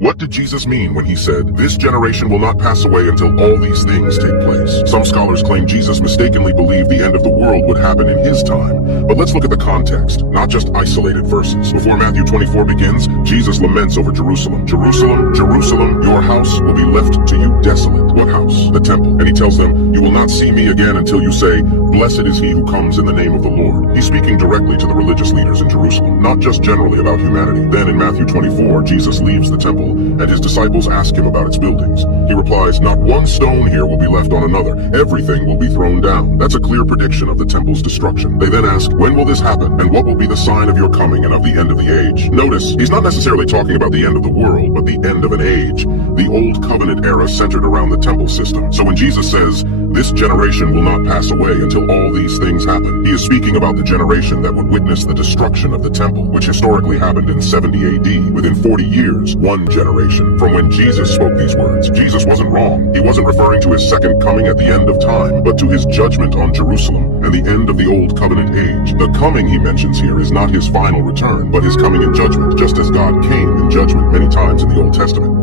What did Jesus mean when he said, "This generation will not pass away until all these things take place"? Some scholars claim Jesus mistakenly believed the end of the world would happen in his time. But let's look at the context, not just isolated verses. Before Matthew 24 begins, Jesus laments over Jerusalem. "Jerusalem, Jerusalem, your house will be left to you desolate." What house? The temple. And he tells them, "You will not see me again until you say, 'Blessed is he who comes in the name of the Lord.'" He's speaking directly to the religious leaders in Jerusalem, not just generally about humanity. Then in Matthew 24, Jesus leaves the temple, and his disciples ask him about its buildings. He replies, "Not one stone here will be left on another. Everything will be thrown down." That's a clear prediction of the temple's destruction. They then ask, "When will this happen? And what will be the sign of your coming and of the end of the age?" Notice, he's not necessarily talking about the end of the world, but the end of an age. The old covenant era centered around the temple system. So when Jesus says, "This generation will not pass away until all these things happen," he is speaking about the generation that would witness the destruction of the temple, which historically happened in 70 AD. Within 40 years, one generation from when Jesus spoke these words. Jesus wasn't wrong. He wasn't referring to his second coming at the end of time, but to his judgment on Jerusalem and the end of the old covenant age. The coming he mentions here is not his final return, but his coming in judgment, just as God came in judgment many times in the Old Testament.